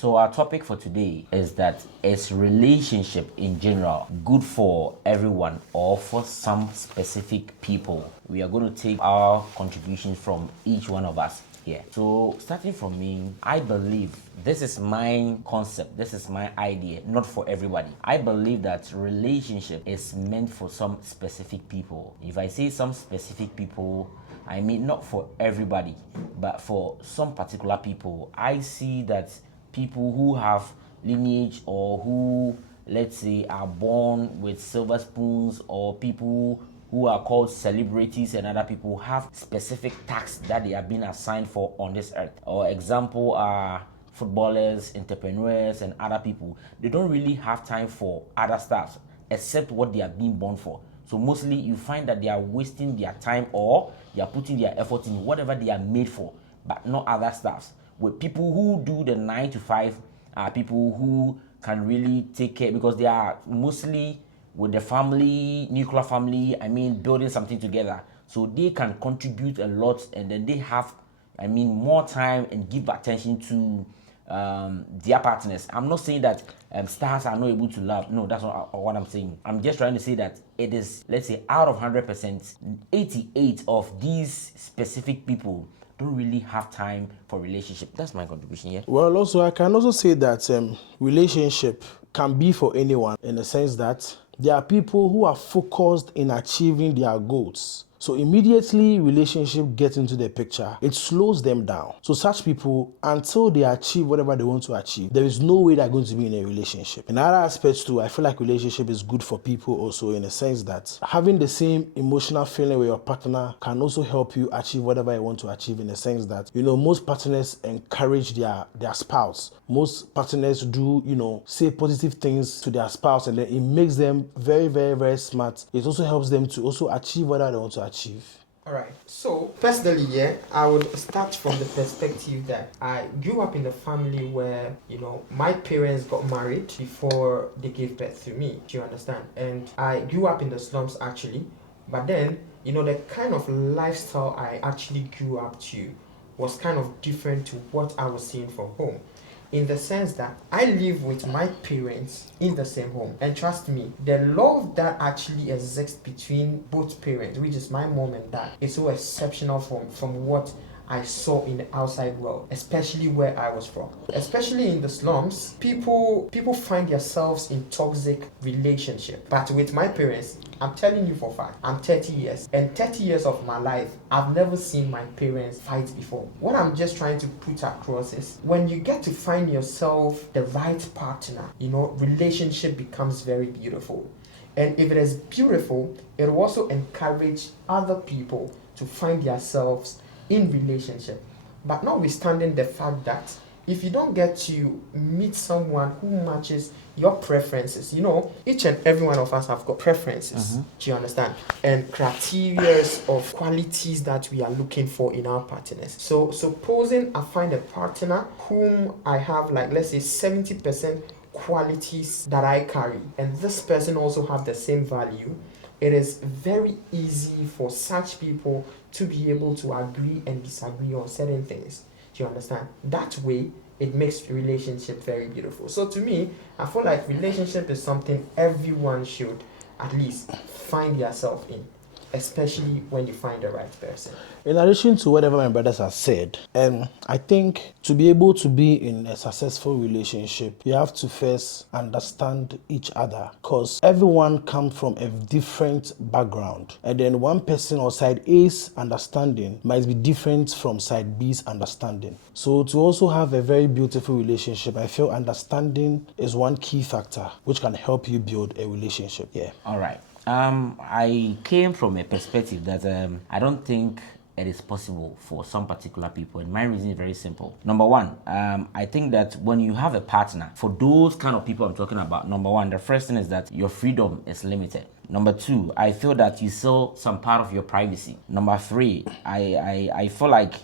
So our topic for today is that is relationship in general good for everyone or for some specific people? We are going to take our contributions from each one of us here. So starting from me, I believe this is my concept, this is my idea, not for everybody. I believe that relationship is meant for some specific people. If I say some specific people, I mean not for everybody, but for some particular people. I see that people who have lineage or who, let's say, are born with silver spoons, or people who are called celebrities and other people have specific tasks that they are being assigned for on this earth. Or example are footballers, entrepreneurs, and other people. They don't really have time for other stuff except what they are being born for. So mostly you find that they are wasting their time or they are putting their effort in whatever they are made for, but not other stuff. With people who do the 9 to 5 are people who can really take care, because they are mostly with the family, nuclear family, building something together. So they can contribute a lot, and then they have, more time and give attention to their partners. I'm not saying that stars are not able to love. No, that's not what I'm saying. I'm just trying to say that it is, let's say, out of 100%, 88 of these specific people don't really have time for relationship. That's my contribution here. Well, also, I can also say that relationship can be for anyone, in the sense that there are people who are focused in achieving their goals. So immediately relationship gets into the picture, it slows them down. So such people, until they achieve whatever they want to achieve, there is no way they're going to be in a relationship. In other aspects too, I feel like relationship is good for people also, in the sense that having the same emotional feeling with your partner can also help you achieve whatever you want to achieve, in the sense that, most partners encourage their spouse. Most partners do, say positive things to their spouse, and then it makes them very, very, very smart. It also helps them to also achieve whatever they want to achieve. All right. So personally, I would start from the perspective that I grew up in a family where, my parents got married before they gave birth to me. Do you understand? And I grew up in the slums actually, but then, the kind of lifestyle I actually grew up to was kind of different to what I was seeing from home, in the sense that I live with my parents in the same home. And trust me, the love that actually exists between both parents, which is my mom and dad, is so exceptional from what I saw in the outside world, especially where I was from. Especially in the slums, people find themselves in toxic relationship. But with my parents, I'm telling you for a fact, I'm 30 years. And 30 years of my life, I've never seen my parents fight before. What I'm just trying to put across is, when you get to find yourself the right partner, relationship becomes very beautiful. And if it is beautiful, it will also encourage other people to find themselves in relationship. But notwithstanding the fact that if you don't get to meet someone who matches your preferences, each and every one of us have got preferences. Do you understand? And criteria of qualities that we are looking for in our partners. So supposing I find a partner whom I have, like, let's say 70% qualities that I carry, and this person also have the same value, it is very easy for such people to be able to agree and disagree on certain things. Do you understand? That way, it makes relationship very beautiful. So to me, I feel like relationship is something everyone should at least find yourself in, especially when you find the right person. In addition to whatever my brothers have said, I think to be able to be in a successful relationship, you have to first understand each other, because everyone comes from a different background. And then one person or side A's understanding might be different from side B's understanding. So to also have a very beautiful relationship, I feel understanding is one key factor which can help you build a relationship. Yeah. All right. I came from a perspective that I don't think it is possible for some particular people, and my reason is very simple. Number one, I think that when you have a partner, for those kind of people I'm talking about, number one, the first thing is that your freedom is limited. Number two, I feel that you sell some part of your privacy. Number three, I feel like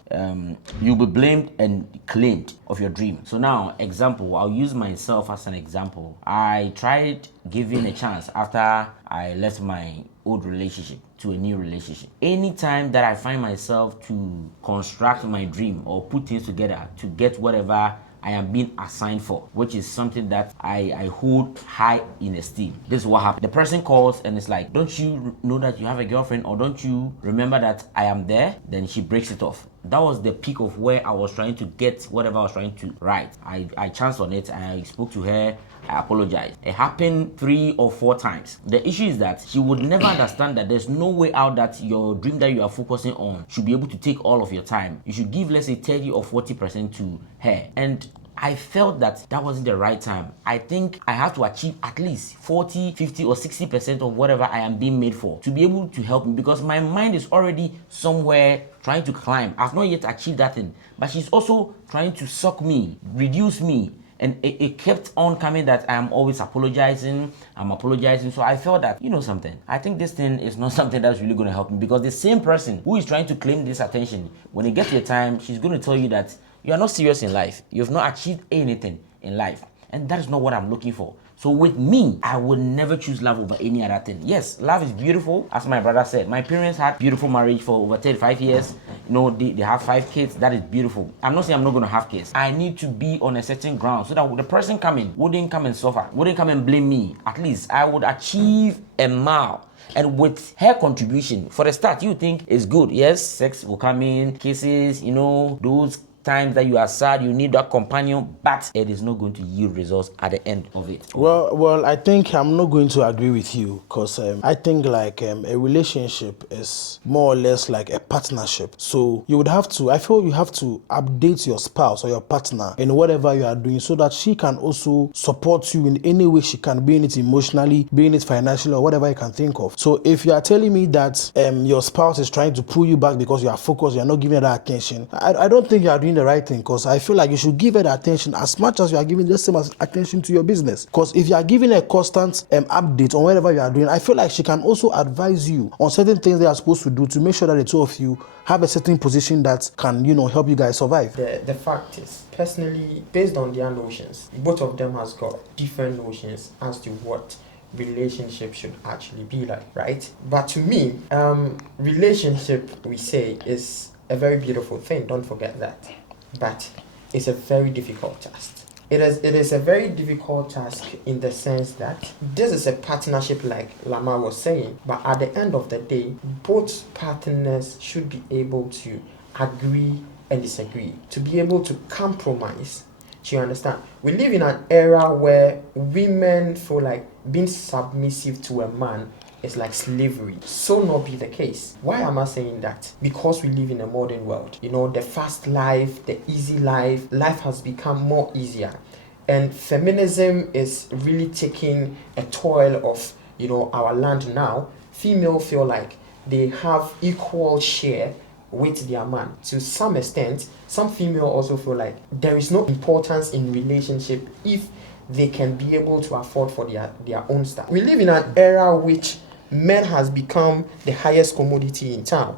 you'll be blamed and claimed of your dream. So now, example, I'll use myself as an example. I tried giving a chance after I left my old relationship to a new relationship. Anytime that I find myself to construct my dream or put things together to get whatever I am being assigned for, which is something that I hold high in esteem. This is what happened. The person calls and it's like, don't you know that you have a girlfriend, or don't you remember that I am there? Then she breaks it off. That was the peak of where I was trying to get whatever I was trying to write. I chanced on it. I spoke to her. I apologized. It happened 3 or 4 times. The issue is that she would never understand that there's no way out that your dream that you are focusing on should be able to take all of your time. You should give, let's say, 30 or 40% to her. And I felt that wasn't the right time. I think I have to achieve at least 40, 50 or 60% of whatever I am being made for to be able to help me, because my mind is already somewhere trying to climb. I've not yet achieved that thing, but she's also trying to suck me, reduce me. And it kept on coming that I am always apologizing. So I felt that, you know something, I think this thing is not something that's really going to help me, because the same person who is trying to claim this attention, when it gets to your time, she's going to tell you that you are not serious in life. You have not achieved anything in life. And that is not what I'm looking for. So with me, I would never choose love over any other thing. Yes, love is beautiful. As my brother said, my parents had beautiful marriage for over 35 years. You know, they have 5 kids. That is beautiful. I'm not saying I'm not going to have kids. I need to be on a certain ground so that the person coming wouldn't come and suffer, wouldn't come and blame me. At least I would achieve a mile. And with her contribution, for the start, you think it's good. Yes, sex will come in, kisses, you know, those times that you are sad, you need that companion, but it is not going to yield results at the end of it. Well, I think I'm not going to agree with you, because I think like a relationship is more or less like a partnership. So you would have to, I feel you have to update your spouse or your partner in whatever you are doing, so that she can also support you in any way she can, be in it emotionally, be in it financially, or whatever you can think of. So if you are telling me that your spouse is trying to pull you back because you are focused, you are not giving her that attention, I don't think you are doing the right thing, because I feel like you should give her the attention as much as you are giving the same attention to your business. Because if you are giving a constant update on whatever you are doing, I feel like she can also advise you on certain things they are supposed to do to make sure that the two of you have a certain position that can, help you guys survive. The fact is, personally, based on their notions, both of them has got different notions as to what relationship should actually be like, right? But to me, relationship, we say, is a very beautiful thing, don't forget that, but it's a very difficult task. It is a very difficult task in the sense that this is a partnership, like Lama was saying, but at the end of the day, both partners should be able to agree and disagree, to be able to compromise. Do you understand? We live in an era where women feel like being submissive to a man is like slavery. So not be the case. Why am I saying that? Because we live in a modern world. The fast life, the easy life has become more easier. And feminism is really taking a toll of, our land now. Female feel like they have equal share with their man. To some extent, some female also feel like there is no importance in relationship if they can be able to afford for their own stuff. We live in an era which men has become the highest commodity in town,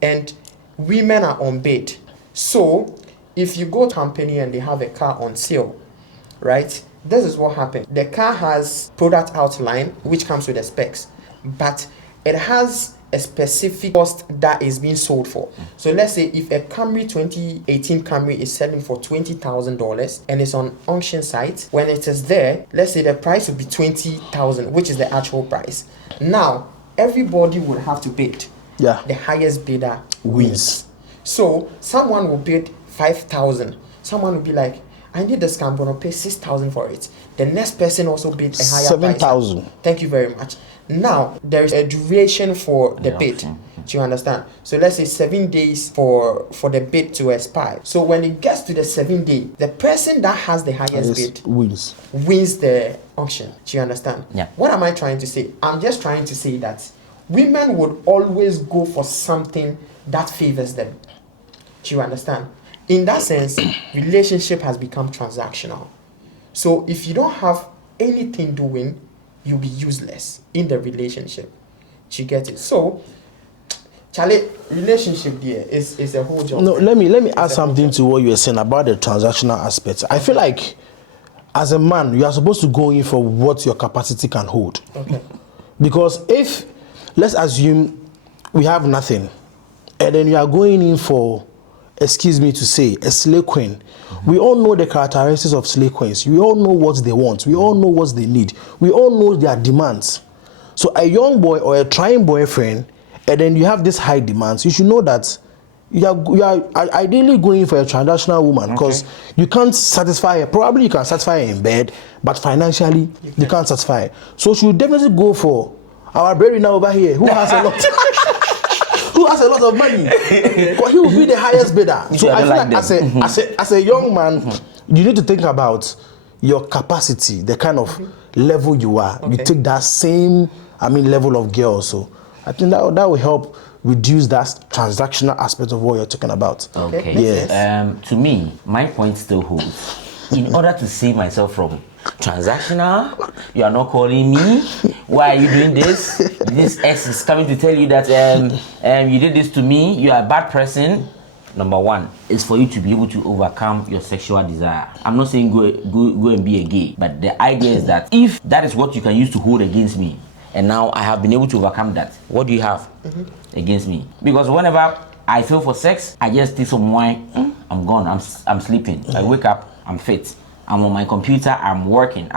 and women are on bed. So if you go to a company and they have a car on sale, right, this is what happened. The car has product outline which comes with the specs, but it has a specific cost that is being sold for. So let's say if a Camry 2018 Camry is selling for $20,000 and it's on auction site, when it is there, let's say the price would be $20,000, which is the actual price. Now everybody would have to bid. Yeah. The highest bidder wins. So someone will bid 5,000. Someone will be like, I need this car, I'm gonna pay 6,000 for it. The next person also bid a higher 7,000. price. Thank you very much. Now there is a duration for the bid. Do you understand? So let's say 7 days for the bid to expire. So when it gets to the 7th day, the person that has the highest bid wins the auction. Do you understand? Yeah. What am I trying to say? I'm just trying to say that women would always go for something that favors them. Do you understand? In that sense, relationship has become transactional. So if you don't have anything doing, you'll be useless in the relationship. Do you get it? So, Charlie, relationship there is a whole job. No, let me add something to what you were saying about the transactional aspect. I feel like as a man, you are supposed to go in for what your capacity can hold. Okay. Because if, let's assume we have nothing, and then you are going in for excuse me to say, a slay queen, we all know the characteristics of slay queens. We all know what they want. We all know what they need. We all know their demands. So a young boy or a trying boyfriend, and then you have these high demands, you should know that you are ideally going for a transactional woman, because you can't satisfy her. Probably you can satisfy her in bed, but financially you can't satisfy her. So she will definitely go for our breadwinner over here who has a lot. Who has a lot of money, because he will be the highest bidder. So I feel like as a young man, you need to think about your capacity, the kind of level you are. You take that same, level of girl. So I think that will help reduce that transactional aspect of what you're talking about. Okay. Yes. To me, my point still holds. In order to save myself from transactional, you are not calling me. Why are you doing this? This ex is coming to tell you that you did this to me. You are a bad person. Number one is for you to be able to overcome your sexual desire. I'm not saying go and be a gay, but the idea is that if that is what you can use to hold against me, and now I have been able to overcome that, what do you have against me? Because whenever I feel for sex, I just take some wine, I'm gone, I'm sleeping. I wake up, I'm fit. I'm on my computer, I'm working.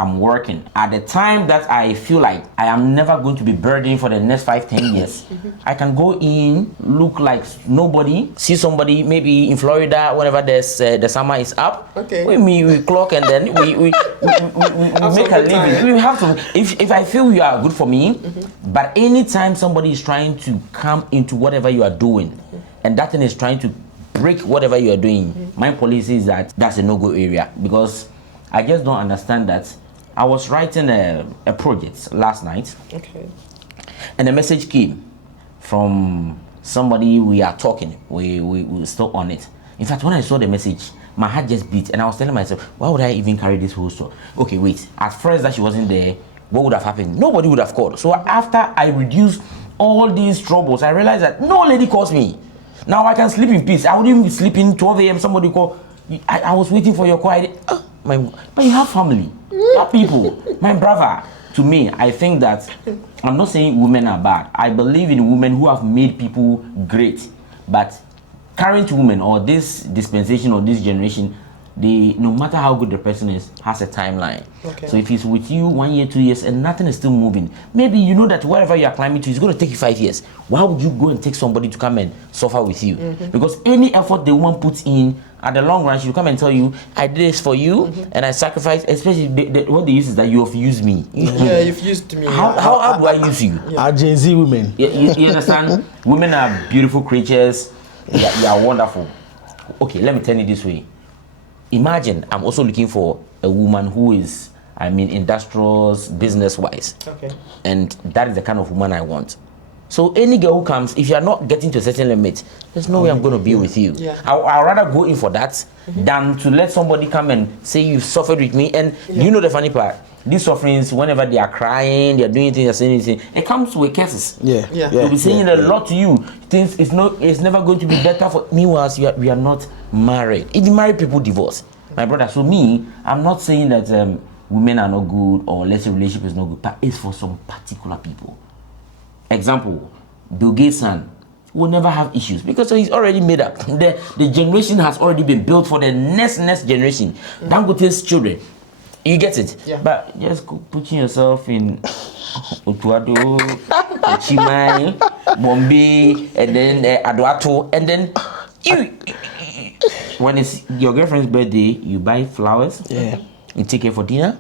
At the time that I feel like I am never going to be burdened for the next 5-10 years, I can go in, look like nobody, see somebody maybe in Florida, whenever the summer is up. We clock and then we make a living. We have to, if I feel you are good for me, but anytime somebody is trying to come into whatever you are doing, and that thing is trying to break whatever you are doing, my policy is that that's a no-go area, because I just don't understand that. I was writing a project last night, and a message came from somebody we are talking. We still on it. In fact, when I saw the message, my heart just beat, and I was telling myself, why would I even carry this whole story? Okay, wait. At first that she wasn't there, what would have happened? Nobody would have called. So after I reduced all these troubles, I realized that no lady calls me. Now I can sleep in peace. I wouldn't be sleeping 12 a.m. Somebody call. I was waiting for your call. But you have family, you have people. My brother, to me, I think that I'm not saying women are bad. I believe in women who have made people great. But current women, or this dispensation or this generation, no matter how good the person is, has a timeline. So if he's with you 1 year, 2 years, and nothing is still moving, maybe you know that wherever you are climbing to, it's going to take you 5 years. Why would you go and take somebody to come and suffer with you? Because any effort the woman puts in, at the long run, she'll come and tell you, I did this for you, and I sacrificed. Especially what they use is that you have used me. Yeah, you've used me. How do I use you? Our Gen Z women. You understand? Women are beautiful creatures. They are wonderful. Okay, let me tell you this way. Imagine I'm also looking for a woman who is, industrious, business-wise. And that is the kind of woman I want. So any girl who comes, if you are not getting to a certain limit, there's no way I'm going to be with you. I'd rather go in for that than to let somebody come and say you've suffered with me. And you know the funny part? These sufferings, whenever they are crying, they are doing things, they're saying anything, it comes with curses. They'll be saying a lot to you. Things it's never going to be better for me. Whilst we are not married. Even married people divorce, my brother. So me, I'm not saying that women are not good, or let's say relationship is not good, but it's for some particular people. Example, Bill Gates' son will never have issues because he's already made up. The generation has already been built for the next generation. Dangote's children. You get it? But just putting yourself in Otuado, Chimay, Bombay, and then Aduato, and then when it's your girlfriend's birthday, you buy flowers. You take her for dinner.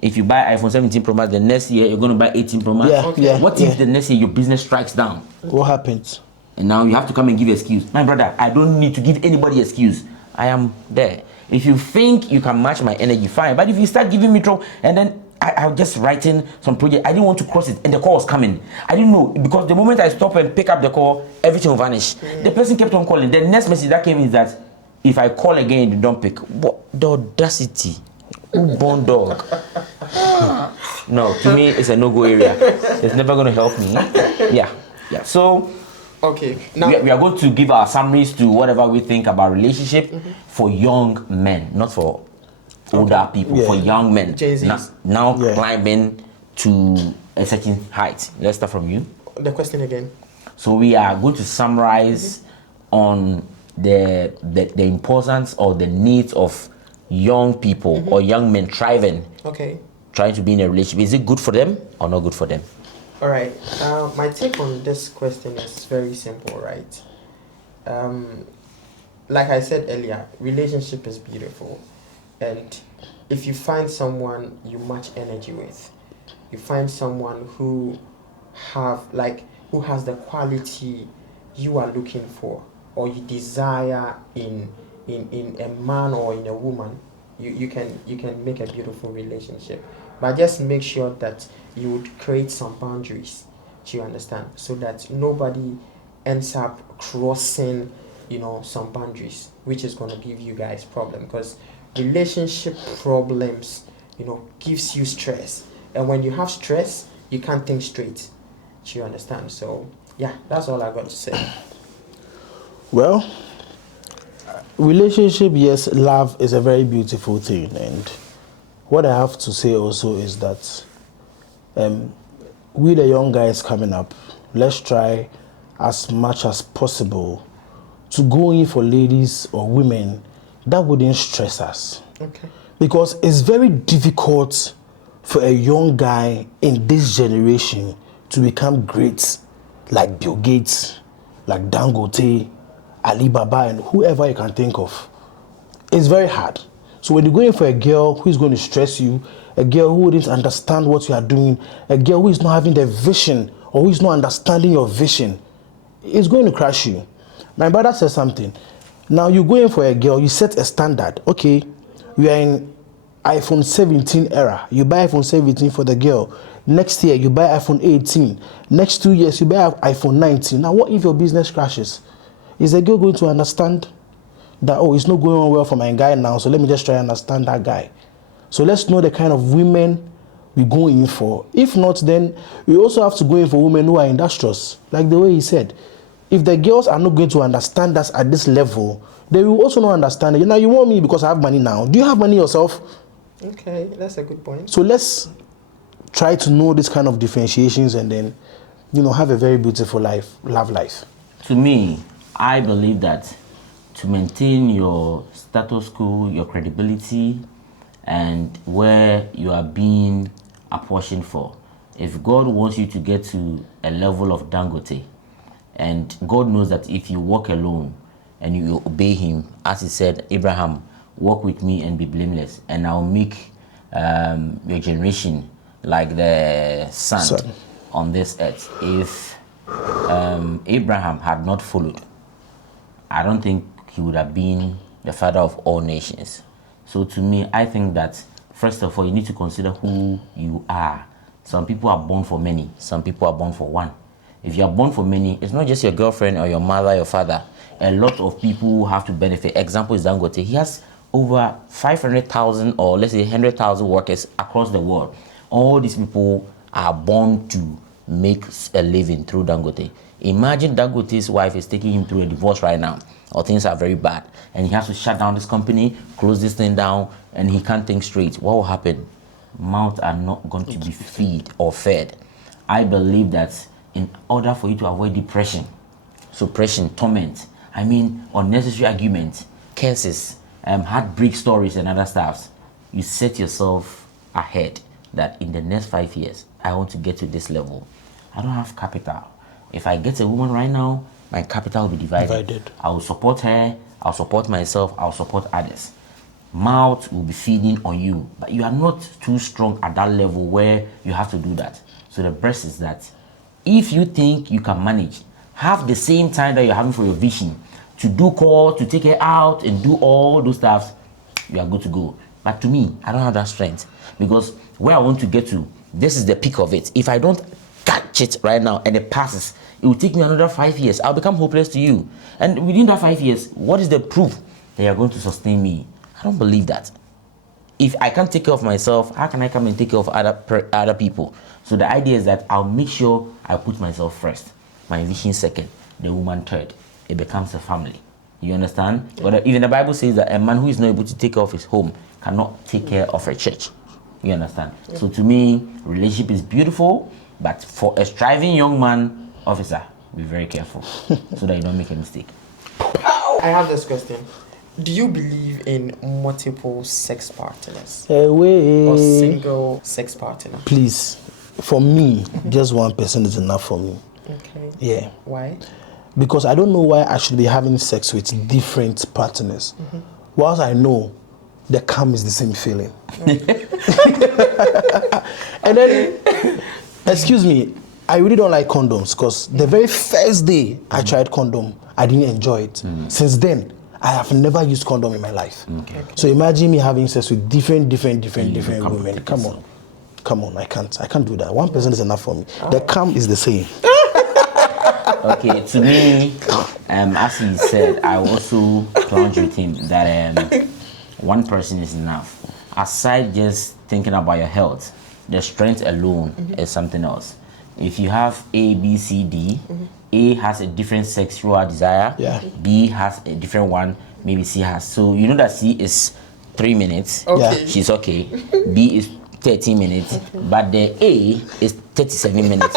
If you buy iPhone 17 Pro Max, the next year you're going to buy 18 Pro Max. What if the next year your business strikes down? What happens? And now you have to come and give excuse. My brother, I don't need to give anybody excuse. I am there. If you think you can match my energy, fine. But if you start giving me trouble, and then I was just writing some project, I didn't want to cross it, and the call was coming. I didn't know, because the moment I stop and pick up the call, everything will vanish. The person kept on calling. The next message that came is that if I call again, you don't pick. What? The audacity. Born dog. No, to me it's a no-go area. It's never going to help me. Yeah. So now we are going to give our summaries to whatever we think about relationship for young men, not for older people. For young men now climbing to a certain height. Let's start from you. The question again. So we are going to summarize on the importance or the needs of young people or young men thriving, Okay. trying to be in a relationship. Is it good for them or not good for them? All right. My take on this question is very simple, right? Like I said earlier, relationship is beautiful, and if you find someone you match energy with, you find someone who has the quality you are looking for or you desire in a man or in a woman, you can make a beautiful relationship. But just make sure that you would create some boundaries, do you understand, so that nobody ends up crossing some boundaries, which is going to give you guys problem, because relationship problems gives you stress, and when you have stress you can't think straight, do you understand? So yeah, that's all I got to say. Well, relationship, yes, love is a very beautiful thing, and what I have to say also is that we the young guys coming up, let's try as much as possible to go in for ladies or women that wouldn't stress us. Okay. Because it's very difficult for a young guy in this generation to become great like Bill Gates, like Dangote, Alibaba, and whoever you can think of. It's very hard. So when you go in for a girl who is going to stress you, a girl who wouldn't understand what you are doing, a girl who is not having the vision or who is not understanding your vision, it's going to crash you. My brother said something. Now you go in for a girl, you set a standard. Okay, we are in iPhone 17 era. You buy iPhone 17 for the girl. Next year you buy iPhone 18. Next 2 years you buy iPhone 19. Now what if your business crashes? Is the girl going to understand that, oh, it's not going on well for my guy now, so let me just try and understand that guy? So let's know the kind of women we go in for. If not, then we also have to go in for women who are industrious, like the way he said. If the girls are not going to understand us at this level, they will also not understand it. You know, you want me because I have money now. Do you have money yourself? Okay, that's a good point. So let's try to know this kind of differentiations and then, have a very beautiful life, love life. To me, I believe that to maintain your status quo, your credibility, and where you are being apportioned for, if God wants you to get to a level of Dangote, and God knows that if you walk alone and you obey him, as he said, Abraham, walk with me and be blameless, and I'll make your generation like the sand on this earth. If Abraham had not followed, I don't think he would have been the father of all nations. So to me, I think that first of all, you need to consider who you are. Some people are born for many, some people are born for one. If you are born for many, it's not just your girlfriend or your mother, your father. A lot of people have to benefit. Example is Dangote. He has over 500,000 or let's say 100,000 workers across the world. All these people are born to make a living through Dangote. Imagine Dangote's wife is taking him through a divorce right now, or things are very bad, and he has to shut down this company, close this thing down, and he can't think straight. What will happen? Mouths are not going to be fed. I believe that in order for you to avoid depression, suppression, torment, unnecessary arguments, curses, heartbreak stories and other stuffs, you set yourself ahead that in the next 5 years, I want to get to this level. I don't have capital. If I get a woman right now, my capital will be divided. I will support her, I'll support myself, I'll support others. Mouth will be feeding on you, but you are not too strong at that level where you have to do that. So the best is that if you think you can manage, have the same time that you're having for your vision to do call, to take her out and do all those stuff, you are good to go. But to me, I don't have that strength, because where I want to get to, this is the peak of it. If I don't catch it right now and it passes, it will take me another 5 years. I'll become hopeless to you. And within that 5 years, what is the proof that you're going to sustain me? I don't believe that. If I can't take care of myself, how can I come and take care of other people? So the idea is that I'll make sure I put myself first, my vision second, the woman third. It becomes a family. You understand? Yeah. But even the Bible says that a man who is not able to take care of his home cannot take care of a church. You understand? Yeah. So to me, relationship is beautiful, but for a striving young man, officer, be very careful so that you don't make a mistake. I have this question. Do you believe in multiple sex partners Hey, or wait. single sex partner? Please, for me, just one person is enough for me. Okay. Yeah. Why? Because I don't know why I should be having sex with different partners. Whilst I know the come is the same feeling. And then, excuse me, I really don't like condoms because the very first day I tried condom, I didn't enjoy it. Since then, I have never used condom in my life. Okay. So imagine me having sex with different become women. protective. Come on, I can't do that. One person is enough for me. The cum is the same. Okay, to me, as he said, I also plunge with him that one person is enough. Aside just thinking about your health, the strength alone is something else. If you have A, B, C, D, A has a different sexual desire, Yeah. B has a different one, maybe C has. So you know that C is 3 minutes, Okay. she's okay. B is 13 minutes, but the A is 37 minutes.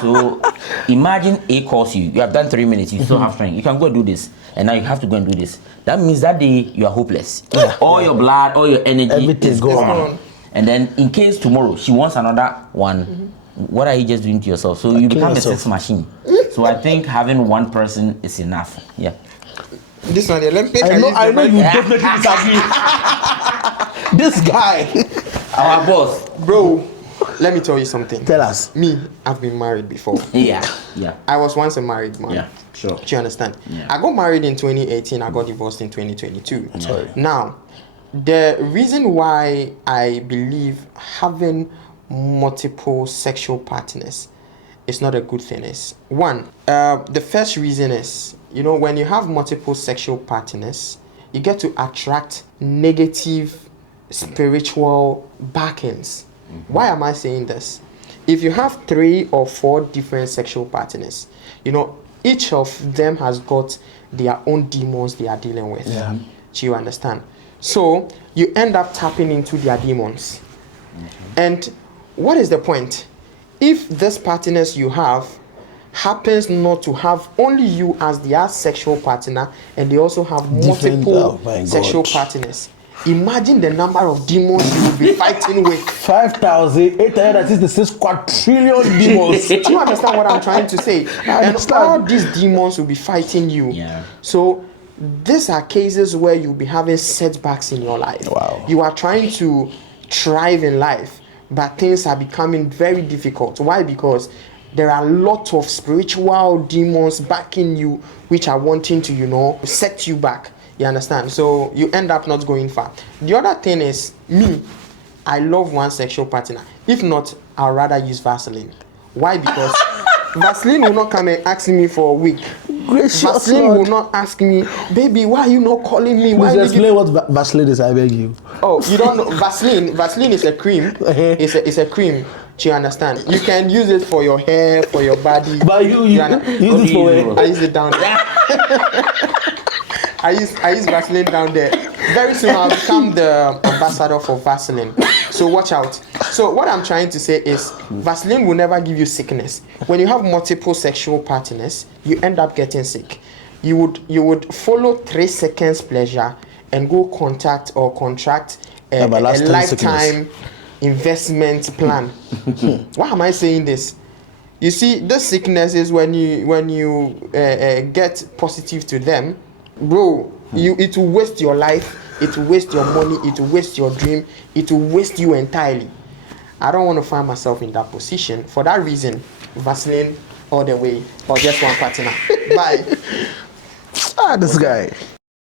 So imagine A calls you, you have done 3 minutes, you still have strength, you can go and do this, and now you have to go and do this. That means that day you are hopeless. All your blood, all your energy Everything is gone. gone. And then in case tomorrow she wants another one, what are you just doing to yourself? So you become a sex machine. So I think having one person is enough. Yeah. This one, the Olympic. I know you definitely disagree. This guy. Our boss. Bro, let me tell you something. Tell us. Me, I've been married before. Yeah. I was once a married man. Yeah. Sure. Do you understand? Yeah. I got married in 2018. I got divorced in 2022. Sorry. Now, the reason why I believe having multiple sexual partners is not a good thing is one. The first reason is, when you have multiple sexual partners, you get to attract negative spiritual backings. Why am I saying this? If you have 3 or 4 different sexual partners, each of them has got their own demons they are dealing with. Yeah. Do you understand? So you end up tapping into their demons. And what is the point? If this partners you have happens not to have only you as their sexual partner, and they also have Different- multiple oh my sexual God. partners, imagine the number of demons you will be fighting with. 5,866 quadrillion demons. Do you understand what I'm trying to say? I And understand. all these demons will be fighting you. Yeah. So these are cases where you'll be having setbacks in your life. Wow. You are trying to thrive in life, but things are becoming very difficult. Why? Because there are a lot of spiritual demons backing you, which are wanting to, set you back. You understand? So you end up not going far. The other thing is, me, I love one sexual partner. If not, I'd rather use Vaseline. Why? Because Vaseline will not come and ask me for a week. Gracious Vaseline Lord. will not ask me, baby, why are you not calling me? Why Please did you... explain what Vaseline is, I beg you. Oh, you don't know Vaseline? Vaseline is a cream. It's a cream. Do you understand? You can use it for your hair, for your body. But you use it for I use it down there. I use Vaseline down there. Very soon I'll become the ambassador for Vaseline. So watch out. So what I'm trying to say is Vaseline will never give you sickness. When you have multiple sexual partners, you end up getting sick. You would follow 3 seconds pleasure and go contract a but last 10 lifetime investment plan. Why am I saying this? You see, this sickness is when you get positive to them, bro. It will waste your life. It will waste your money. It will waste your dream. It will waste you entirely. I don't want to find myself in that position. For that reason, Vaseline all the way, or just one partner. Bye. This guy.